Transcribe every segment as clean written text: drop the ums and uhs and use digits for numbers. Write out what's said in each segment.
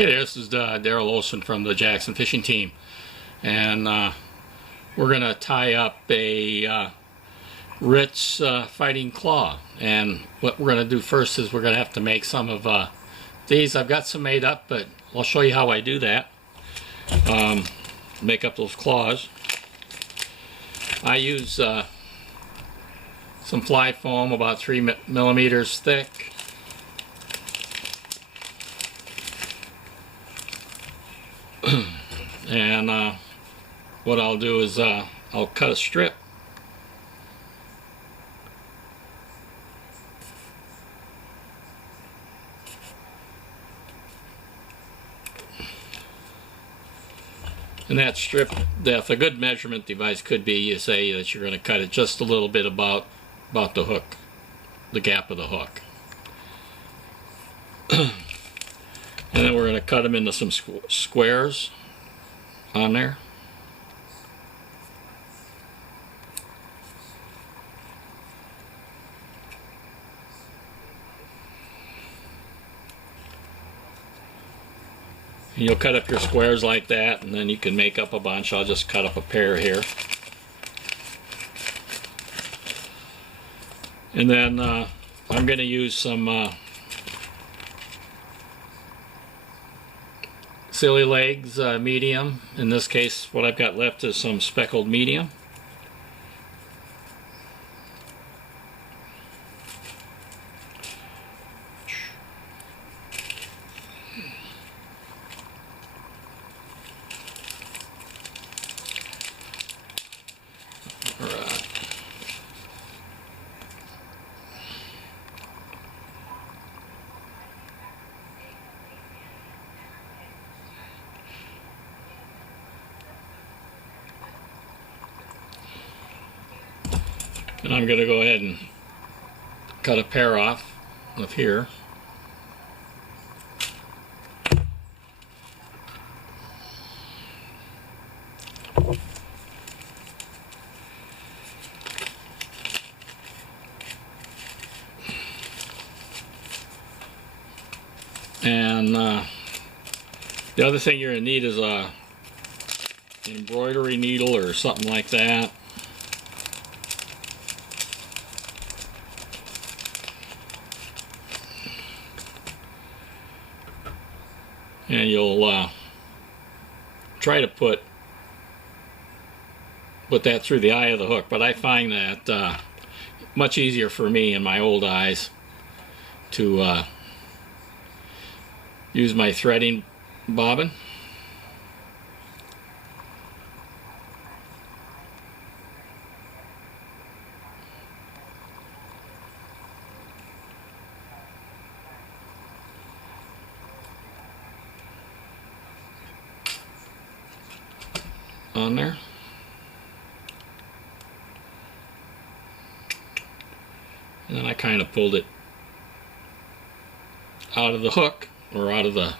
Hey there, this is Daryl Olson from the Jackson Fishing Team, and we're going to tie up a Ritt's Fighting Claw. And what we're going to do first is we're going to have to make some of these. I've got some made up, but I'll show you how I do that. Make up those claws. I use some fly foam about 3 millimeters thick. And what I'll do is I'll cut a strip. And that strip depth, a good measurement device could be, you say that you're going to cut it just a little bit about the hook, the gap of the hook. And then we're going to cut them into some squares on there. And you'll cut up your squares like that, and then you can make up a bunch. I'll just cut up a pair here. And then I'm going to use some silly legs medium. In this case, what I've got left is some speckled medium. And I'm going to go ahead and cut a pair off of here. And the other thing you're going to need is a embroidery needle or something like that. And you'll try to put that through the eye of the hook, but I find that much easier for me in my old eyes to use my threading bobbin. On there. And then I kind of pulled it out of the hook, or out of the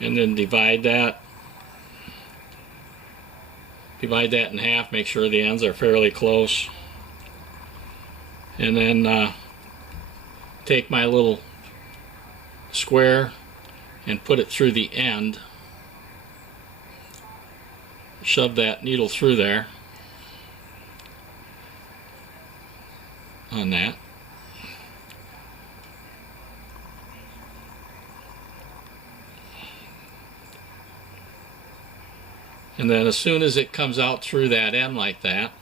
and then divide that in half, make sure the ends are fairly close. And then take my little square and put it through the end. Shove that needle through there on that. And then as soon as it comes out through that end like that,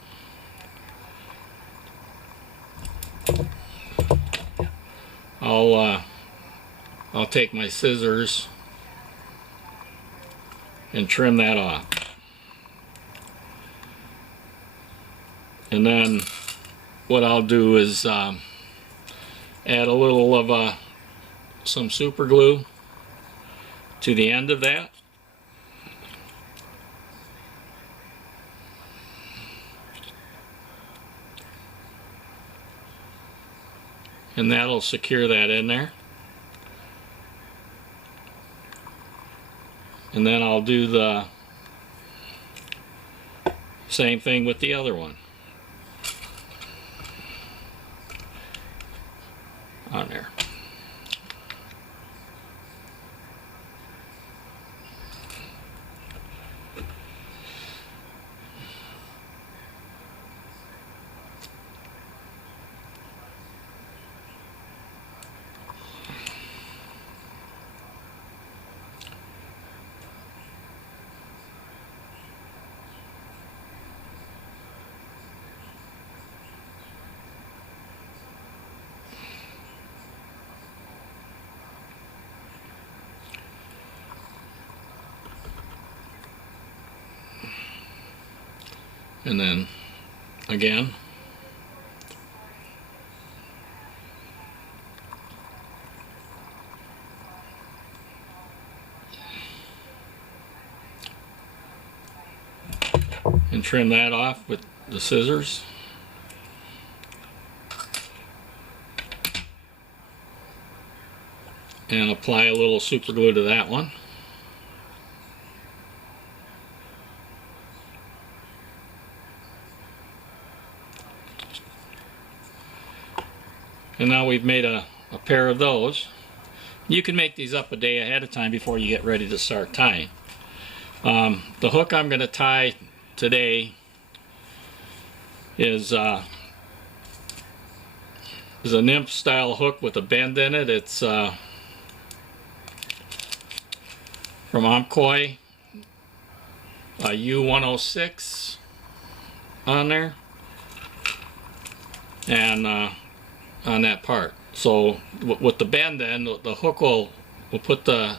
I'll take my scissors and trim that off. And then what I'll do is add a little of some super glue to the end of that. And that'll secure that in there. And then I'll do Same thing with the other one. On there. And then again, and trim that off with the scissors. And apply a little super glue to that one. And now we've made a pair of those. You can make these up a day ahead of time before you get ready to start tying. The hook I'm going to tie today is a nymph style hook with a bend in it. It's from Omkoi, a U106 on there, and on that part. So with the bend in, the hook will put the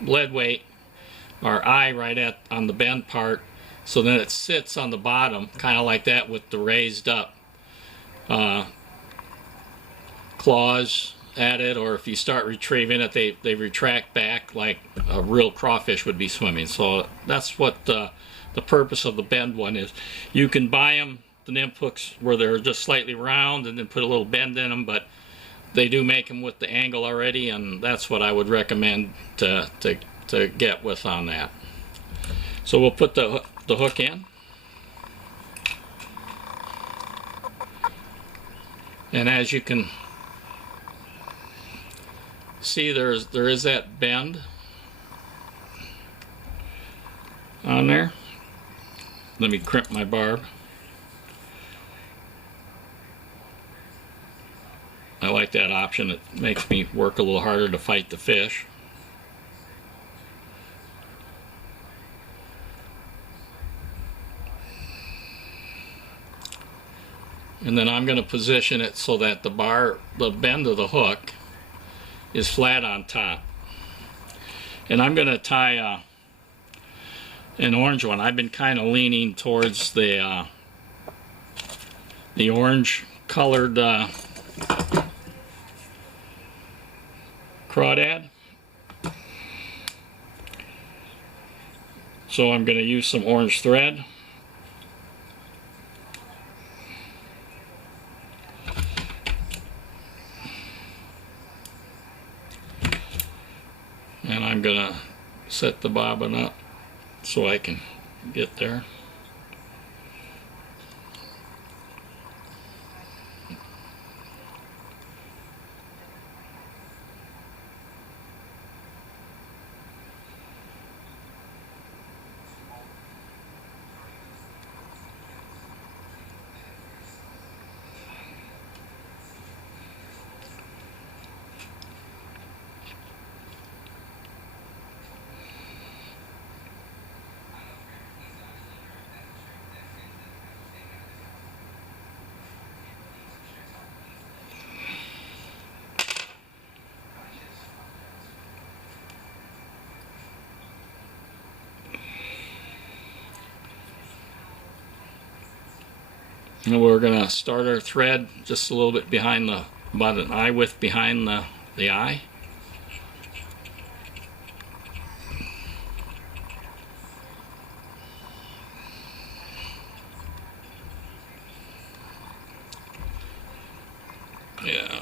lead weight or eye right on the bend part, so then it sits on the bottom kind of like that with the raised up claws at it, or if you start retrieving it, they retract back like a real crawfish would be swimming. So that's what the purpose of the bend one is. You can buy them, the nymph hooks, where they're just slightly round and then put a little bend in them, but they do make them with the angle already, and that's what I would recommend to get with on that. So we'll put the hook in, and as you can see, there is that bend on there. Let me crimp my barb. I like that option. It makes me work a little harder to fight the fish. And then I'm going to position it so that the bend of the hook is flat on top. And I'm going to tie an orange one. I've been kind of leaning towards the orange colored crawdad. So I'm going to use some orange thread. And I'm going to set the bobbin up so I can get there. And we're going to start our thread just a little bit behind about an eye width behind the eye. Yeah.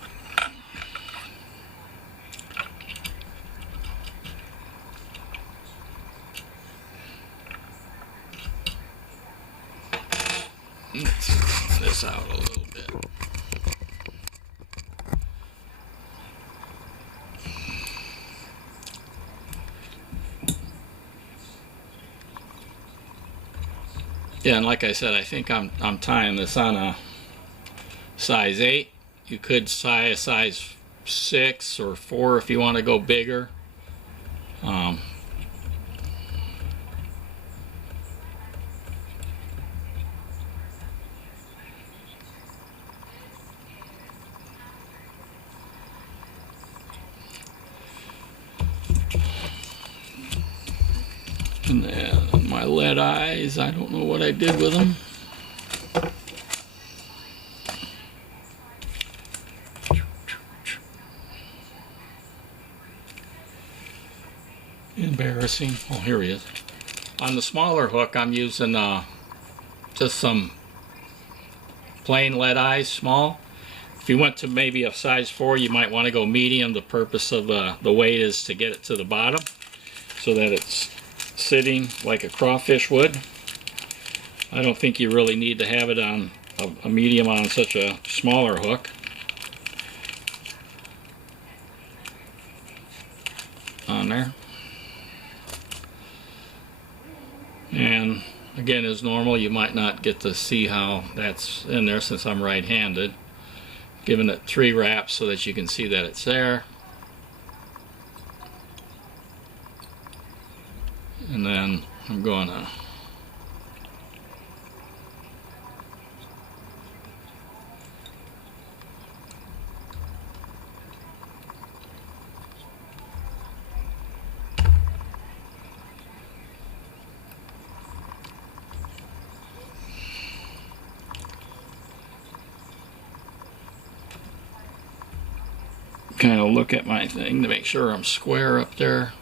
Yeah, and like I said, I think I'm tying this on a size 8. You could tie a size 6 or 4 if you want to go bigger. And then my lead eyes, I don't know what I did with them. Embarrassing. Oh, here he is. On the smaller hook, I'm using just some plain lead eyes, small. If you went to maybe a size 4, you might want to go medium. The purpose of the weight is to get it to the bottom so that it's sitting like a crawfish would. I don't think you really need to have it on a medium on such a smaller hook. On there. And again, as normal, you might not get to see how that's in there since I'm right-handed. Giving it 3 wraps so that you can see that it's there. And then I'm going to kind of look at my thing to make sure I'm square up there.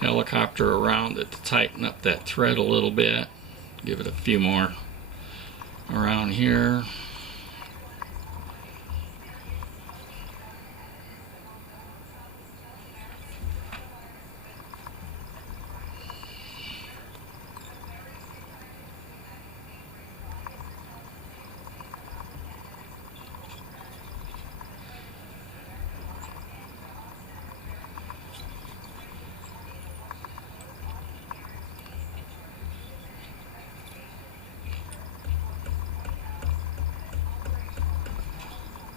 Helicopter around it to tighten up that thread a little bit. Give it a few more around here.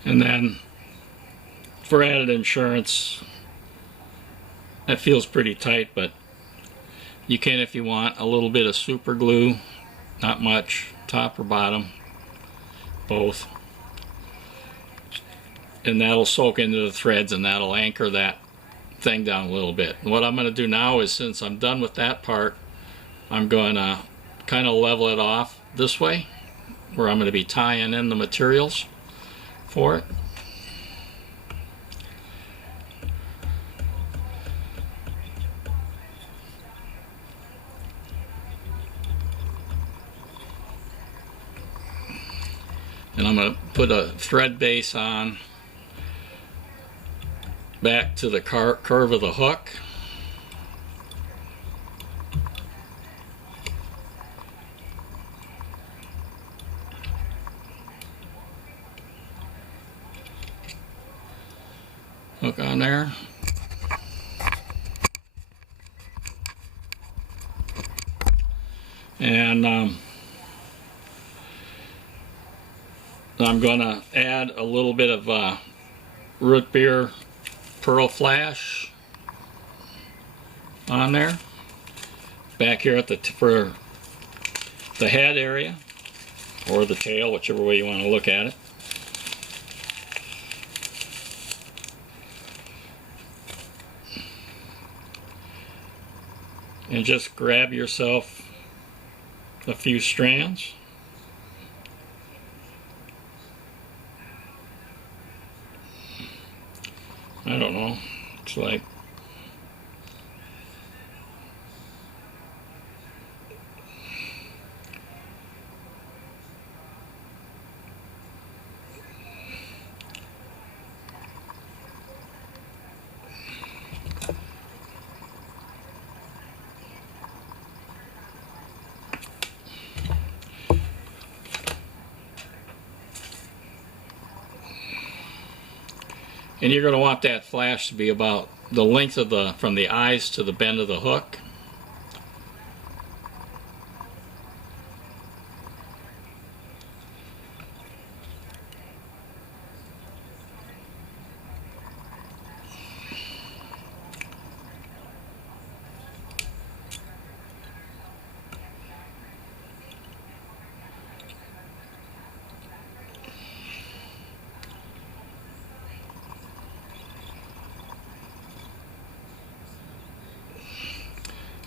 And then for added insurance, that feels pretty tight, but you can, if you want, a little bit of super glue, not much, top or bottom, both. And that'll soak into the threads and that'll anchor that thing down a little bit. And what I'm going to do now is, since I'm done with that part, I'm going to kind of level it off this way, where I'm going to be tying in the materials for it. And I'm going to put a thread base on back to the curve of the hook. Hook on there. And I'm going to add a little bit of root beer pearl flash on there. Back here at for the head area, or the tail, whichever way you want to look at it. And just grab yourself a few strands. I don't know, looks like And you're going to want that flash to be about the length of from the eyes to the bend of the hook.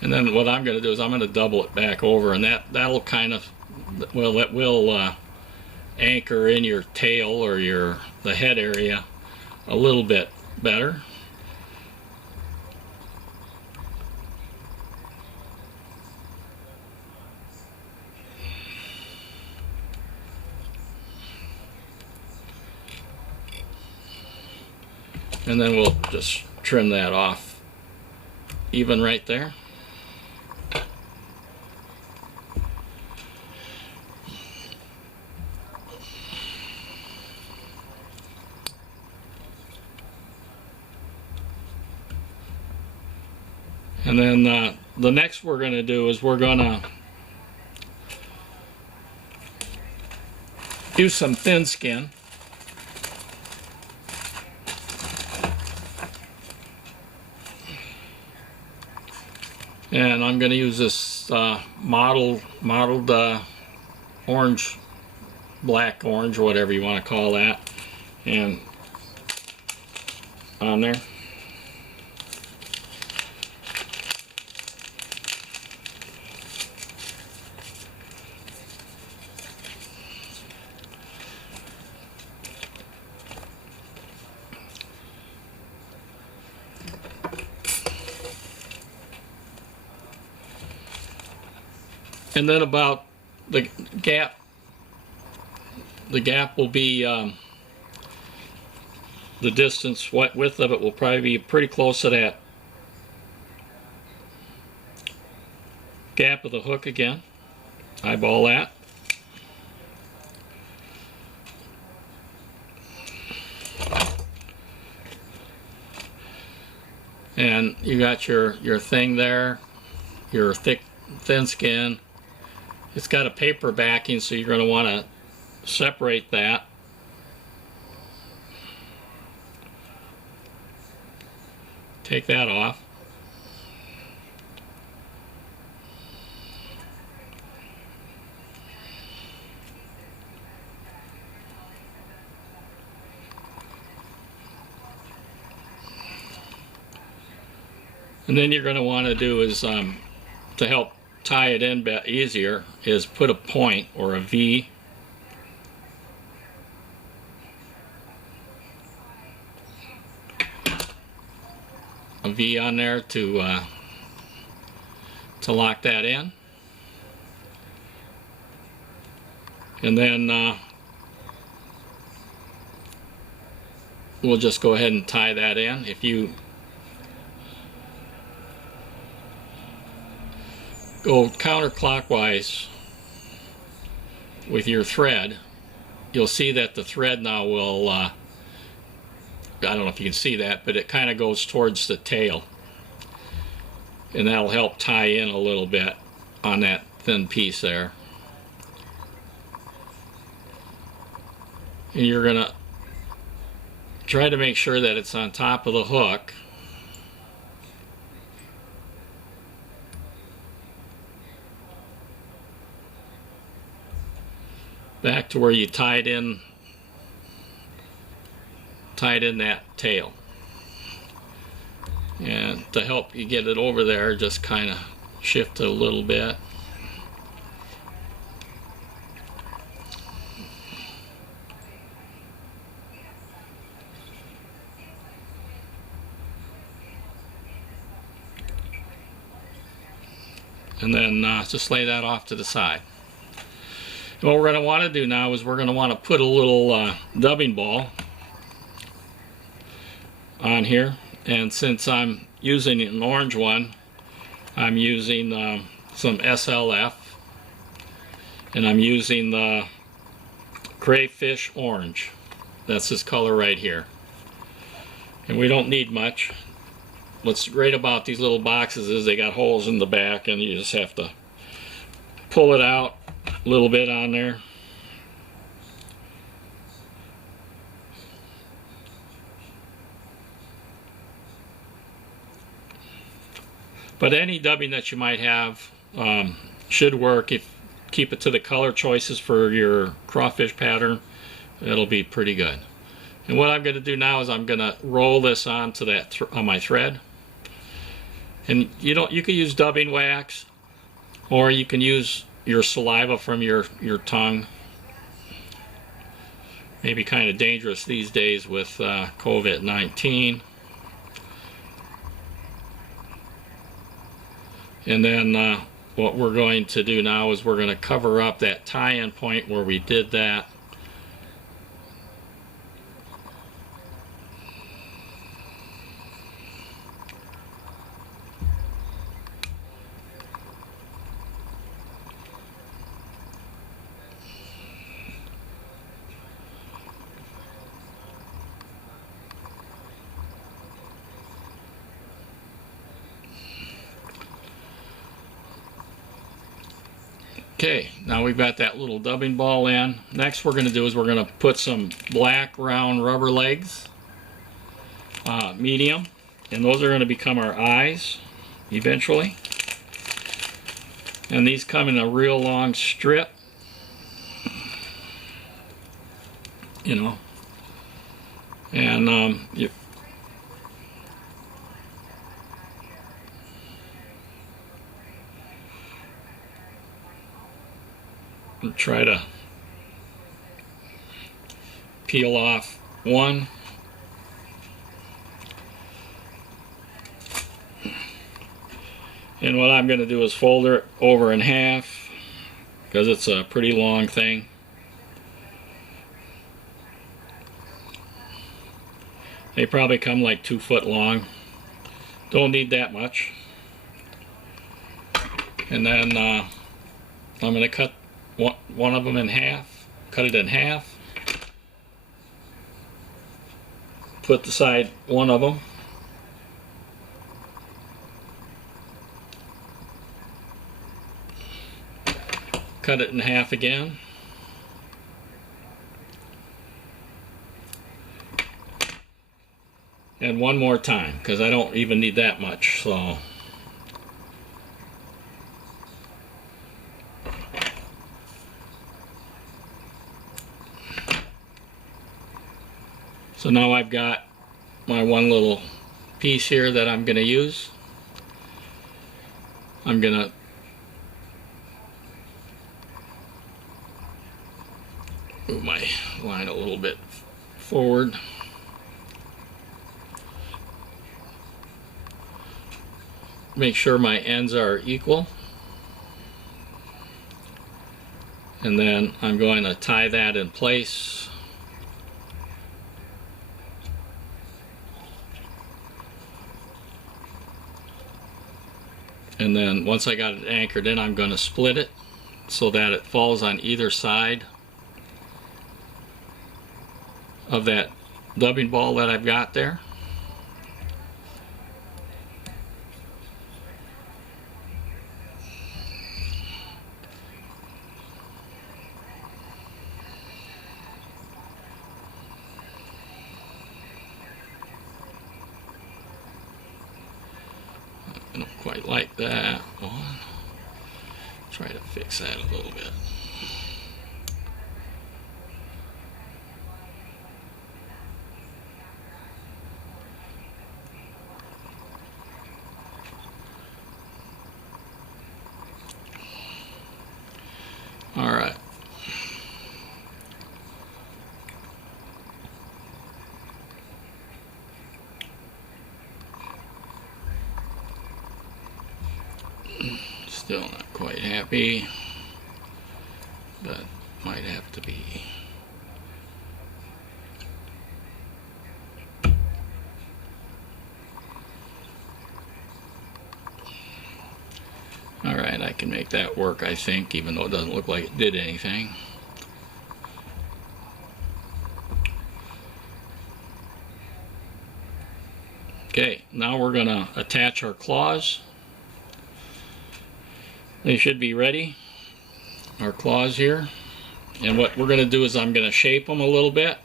And then what I'm going to do is I'm going to double it back over, and that'll kind of, well, it will anchor in your tail or the head area a little bit better. And then we'll just trim that off even right there. And then the next we're going to do is we're going to use some thin skin. And I'm going to use this mottled orange, black orange, or whatever you want to call that, and on there. And then about the gap will be the distance, width of it will probably be pretty close to that gap of the hook again. Eyeball that. And you got your thing there, your thin skin. It's got a paper backing, so you're going to want to separate that. Take that off. And then you're going to want to do is, to help tie it in bit easier, is put a point or a V on there to lock that in. And then we'll just go ahead and tie that in. If you go counterclockwise with your thread, you'll see that the thread now will, I don't know if you can see that, but it kind of goes towards the tail. And that'll help tie in a little bit on that thin piece there. And you're going to try to make sure that it's on top of the hook. Back to where you tied in that tail. And to help you get it over there, just kind of shift it a little bit. And then just lay that off to the side. And what we're going to want to do now is we're going to want to put a little dubbing ball on here. And since I'm using an orange one, I'm using some SLF, and I'm using the Crayfish orange. That's this color right here. And we don't need much. What's great about these little boxes is they got holes in the back, and you just have to pull it out a little bit on there. But any dubbing that you might have should work. If keep it to the color choices for your crawfish pattern, it'll be pretty good. And what I'm going to do now is I'm going to roll this onto that on my thread. And you can use dubbing wax, or you can use your saliva from your tongue. Maybe kind of dangerous these days with COVID-19. And then what we're going to do now is we're going to cover up that tie-in point where we did that. Okay, now we've got that little dubbing ball in. Next we're going to do is we're going to put some black round rubber legs, medium, and those are going to become our eyes eventually. And these come in a real long strip, you know, and you try to peel off one. And what I'm going to do is fold it over in half because it's a pretty long thing. They probably come like 2 foot long. Don't need that much. And then I'm going to cut one of them in half, cut it in half, put aside one of them, cut it in half again, and one more time because I don't even need that much. So now I've got my one little piece here that I'm going to use. I'm going to move my line a little bit forward. Make sure my ends are equal. And then I'm going to tie that in place. And then once I got it anchored in, I'm going to split it so that it falls on either side of that dubbing ball that I've got there. I don't quite like that one. Try to fix that a little bit. All right. Still not quite happy, but might have to be. All right, I can make that work, I think, even though it doesn't look like it did anything. now we're going to attach our claws. They should be ready, our claws here. And what we're going to do is I'm going to shape them a little bit.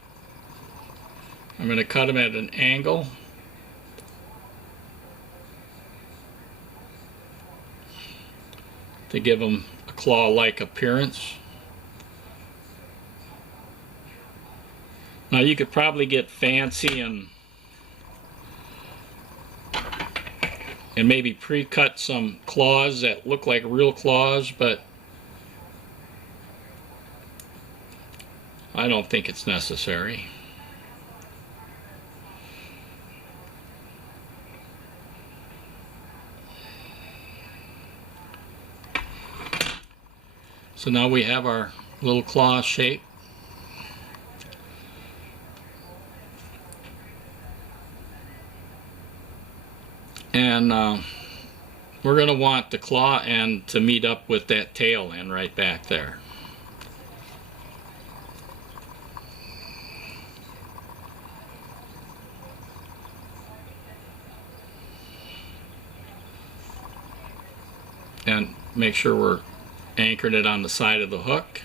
I'm going to cut them at an angle. To give them a claw-like appearance. Now you could probably get fancy and maybe pre-cut some claws that look like real claws, but I don't think it's necessary. So now we have our little claw shape. And we're going to want the claw end to meet up with that tail end right back there. And make sure we're anchored it on the side of the hook.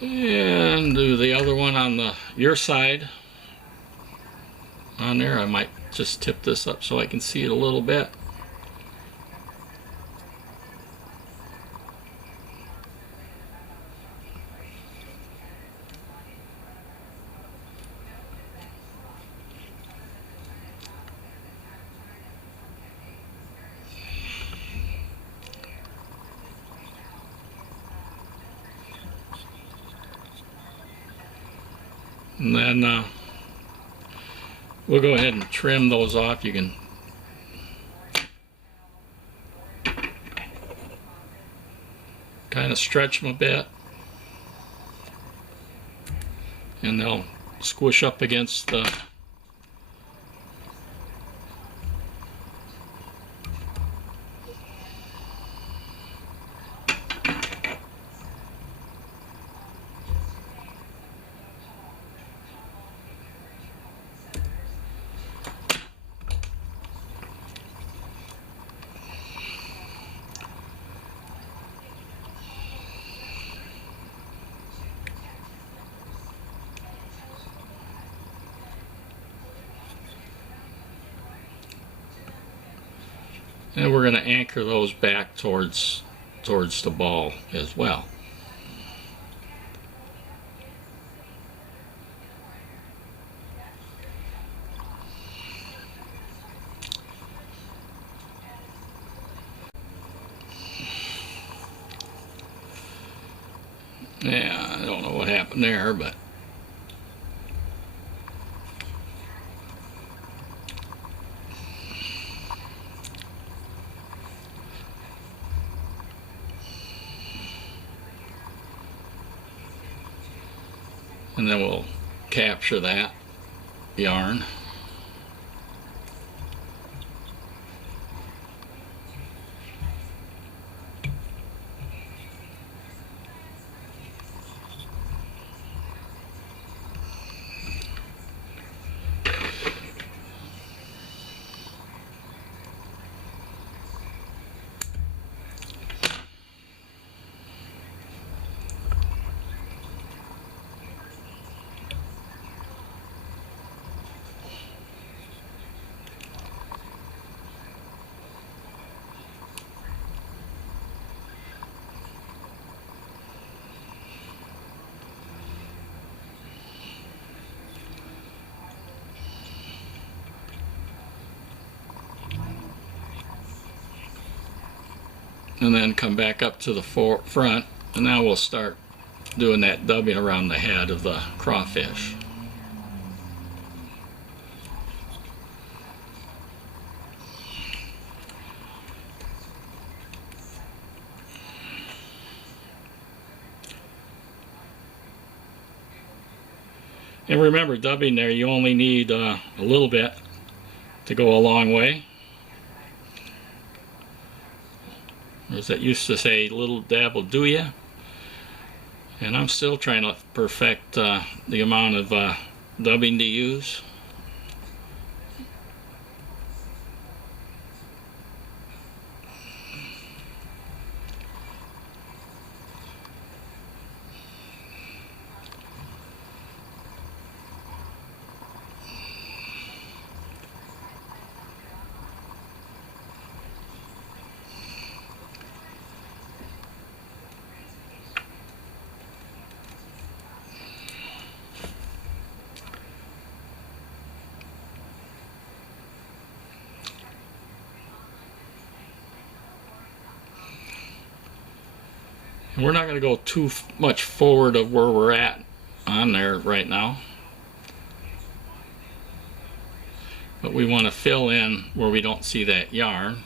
And do the other one on your side on there. I might just tip this up so I can see it a little bit. And then we'll go ahead and trim those off. You can kind of stretch them a bit, and they'll squish up against the and we're going to anchor those back towards the ball as well. Yeah, I don't know what happened there, but and then we'll capture that yarn. And then come back up to the front, and now we'll start doing that dubbing around the head of the crawfish. And remember, dubbing there, you only need a little bit to go a long way. As it used to say, little dab will do ya. And I'm still trying to perfect the amount of dubbing to use. And we're not going to go too much forward of where we're at on there right now. But we want to fill in where we don't see that yarn.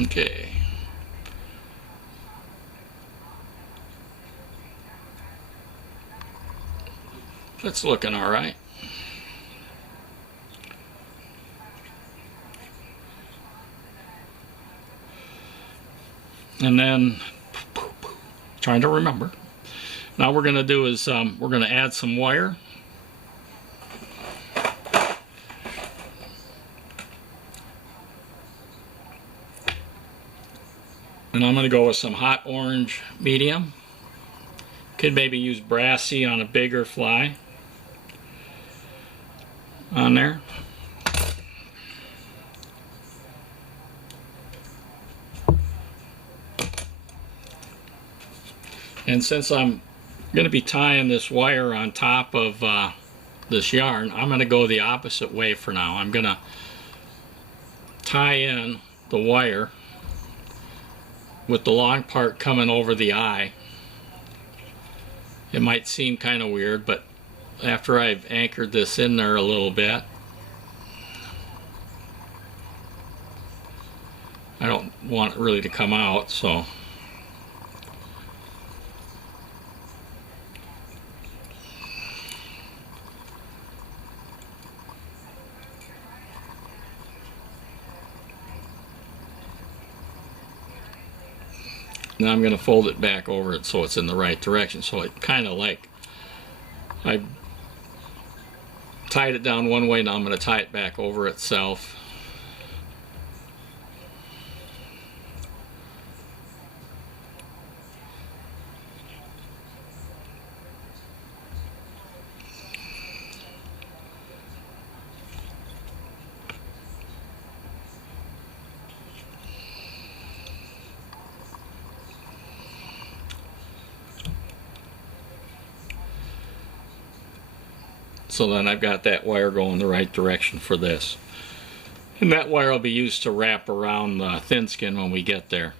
Okay. That's looking all right. And then, trying to remember. Now we're going to do is we're going to add some wire. And I'm going to go with some hot orange medium. Could maybe use brassy on a bigger fly on there. And since I'm going to be tying this wire on top of this yarn, I'm going to go the opposite way for now. I'm going to tie in the wire with the long part coming over the eye. It might seem kind of weird, but after I've anchored this in there a little bit, I don't want it really to come out, so now I'm going to fold it back over it so it's in the right direction. So it kind of like, I tied it down one way, now I'm going to tie it back over itself. So then I've got that wire going the right direction for this. And that wire will be used to wrap around the thin skin when we get there.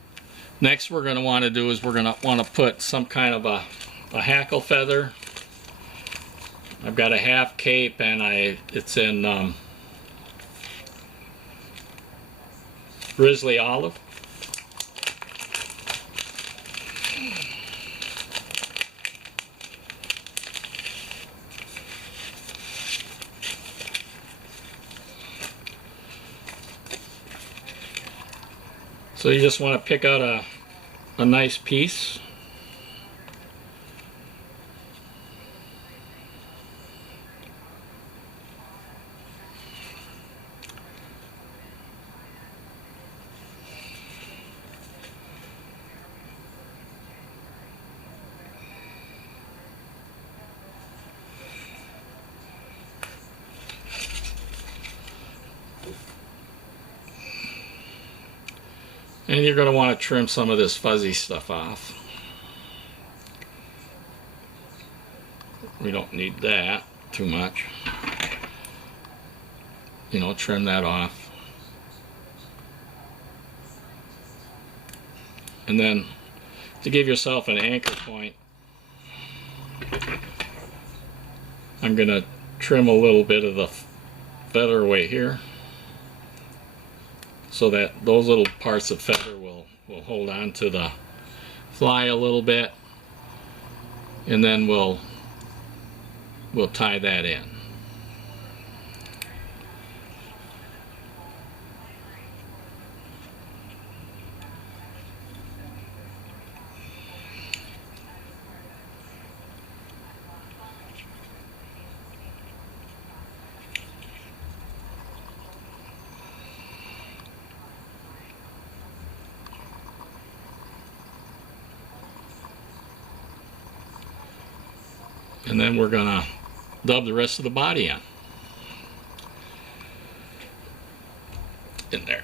Next we're going to want to do is we're going to want to put some kind of a hackle feather. I've got a half cape and it's in grizzly olive. So you just want to pick out a nice piece. And you're going to want to trim some of this fuzzy stuff off. We don't need that too much. You know, trim that off. And then to give yourself an anchor point, I'm going to trim a little bit of the feather away here so that those little parts of feather will hold on to the fly a little bit, and then we'll tie that in. And then we're gonna dub the rest of the body in there.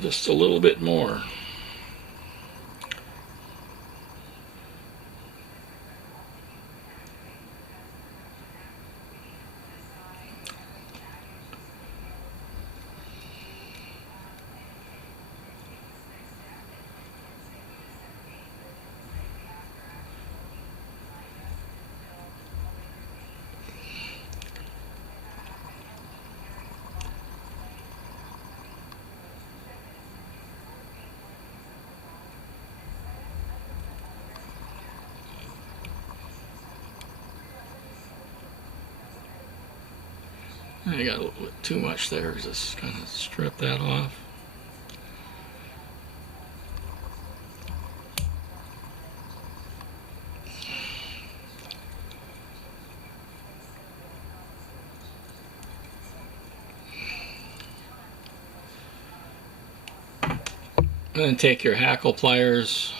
Just a little bit more. I got a little bit too much there. Just kind of strip that off. And then take your hackle pliers.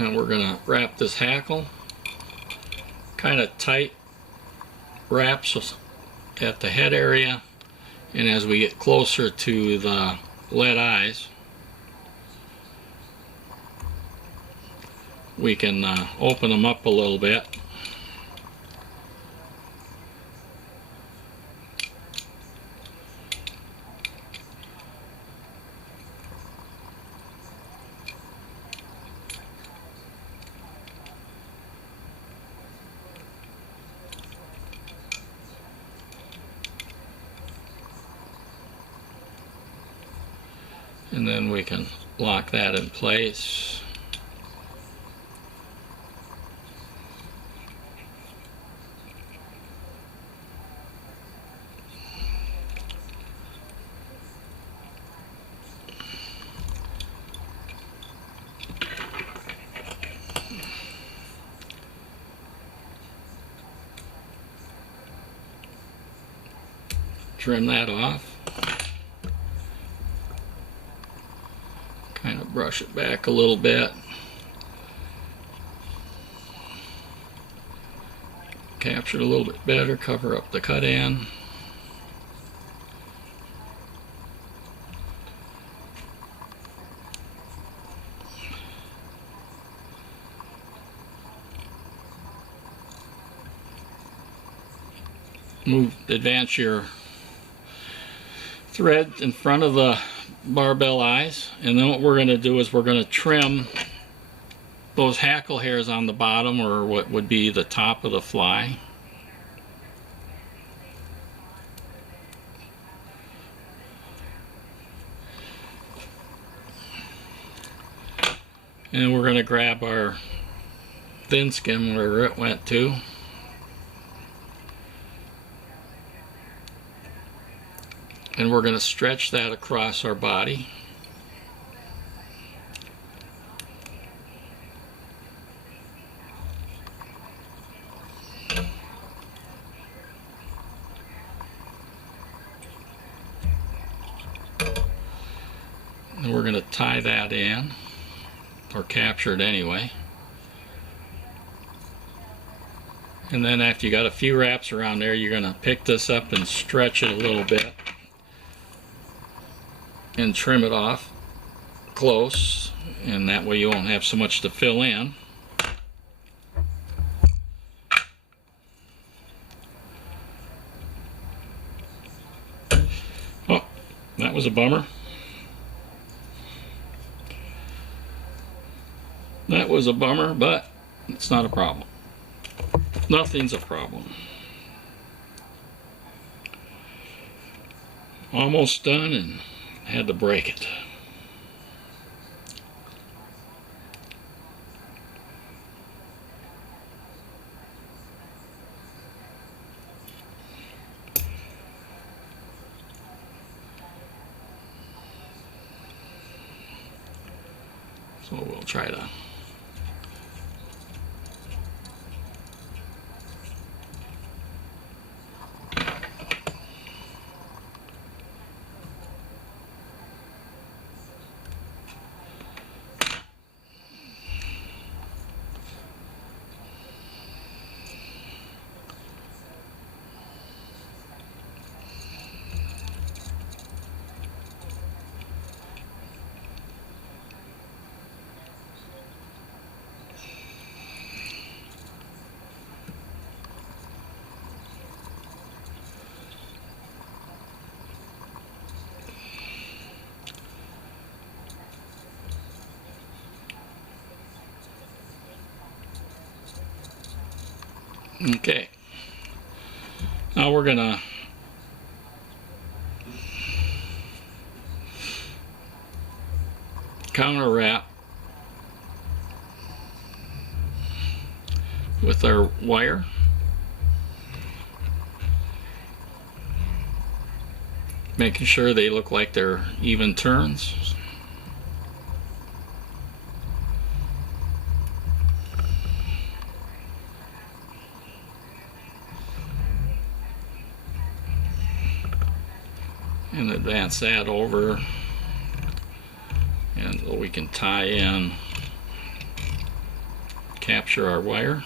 And we're going to wrap this hackle kind of tight wraps at the head area, and as we get closer to the lead eyes we can open them up a little bit. And then we can lock that in place. Trim that off. Kind of brush it back a little bit. Capture it a little bit better, cover up the cut end. Advance your thread in front of the barbell eyes, and then what we're going to do is we're going to trim those hackle hairs on the bottom, or what would be the top of the fly. And we're going to grab our thin skin where it went to. And we're going to stretch that across our body. And we're going to tie that in, or capture it anyway. And then after you got a few wraps around there, you're going to pick this up and stretch it a little bit. And trim it off close, and that way you won't have so much to fill in. Oh, that was a bummer. That was a bummer, but it's not a problem. Nothing's a problem. Almost done, and had to break it. So we'll try to okay. Now we're gonna counter wrap with our wire. Making sure they look like they're even turns. And advance that over, and we can tie in, capture our wire.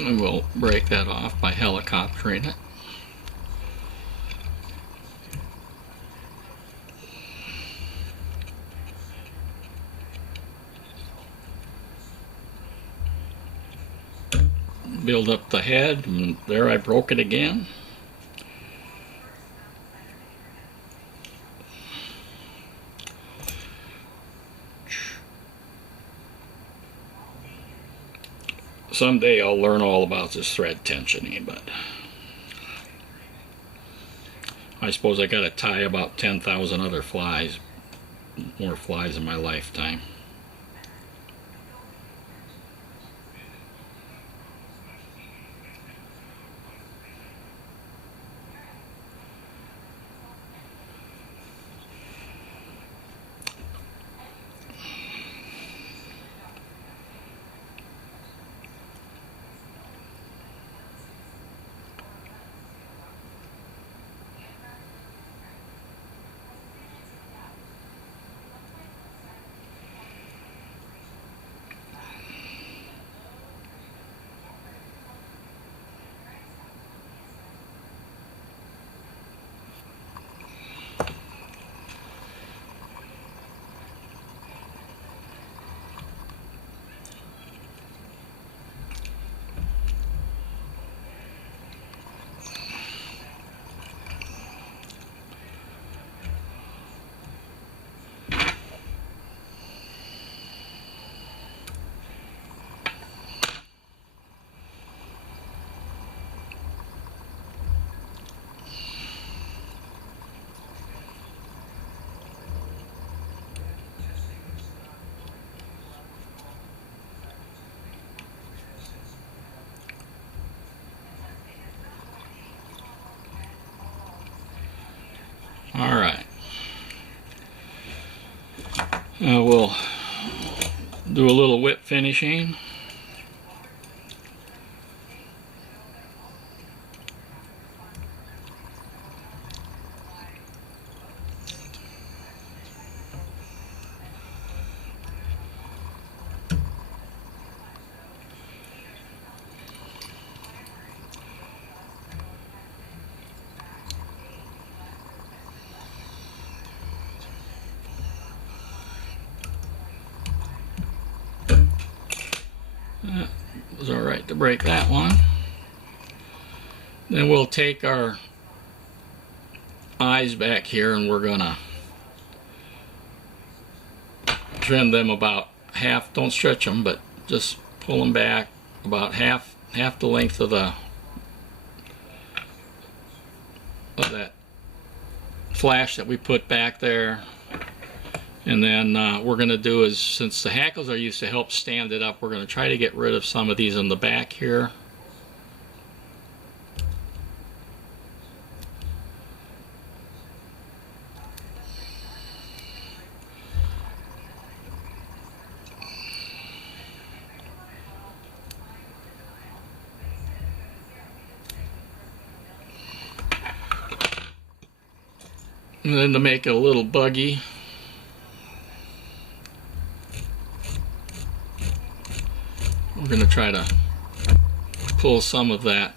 And we'll break that off by helicoptering it. Build up the head, and there I broke it again. Someday I'll learn all about this thread tensioning, but I suppose I gotta tie about 10,000 other flies, more flies in my lifetime. Alright. Now we'll do a little whip finishing. It was alright to break that one. Then we'll take our eyes back here and we're gonna trim them about half. Don't stretch them, but just pull them back about half the length of that flash that we put back there. And then we're going to do is, since the hackles are used to help stand it up, we're going to try to get rid of some of these in the back here. And then to make it a little buggy, we're going to try to pull some of that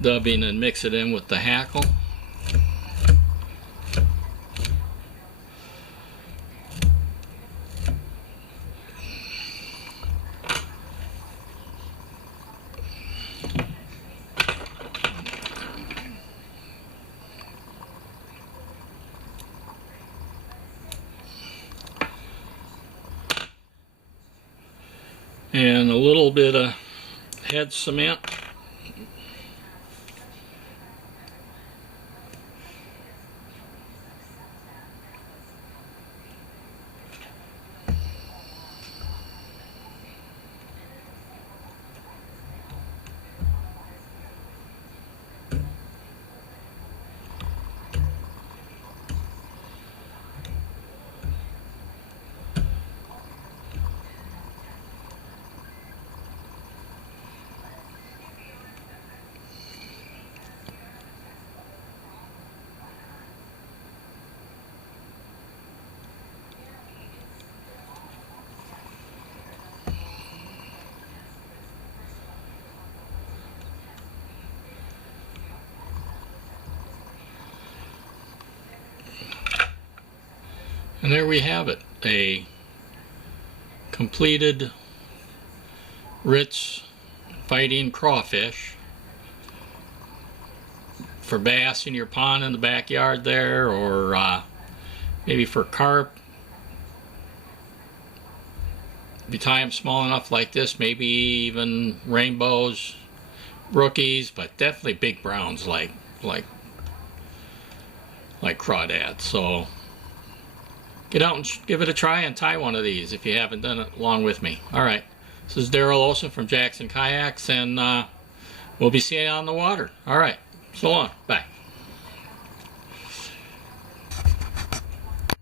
dubbing and mix it in with the hackle. And a little bit of head cement. And there we have it, a completed Ritt's Fighting Crawfish for bass in your pond in the backyard there, or maybe for carp. If you tie them small enough like this, maybe even rainbows, brookies, but definitely big browns like crawdads. So get out and give it a try and tie one of these if you haven't done it along with me. All right, this is Daryl Olson from Jackson Kayaks, and we'll be seeing you on the water. All right, so long, bye.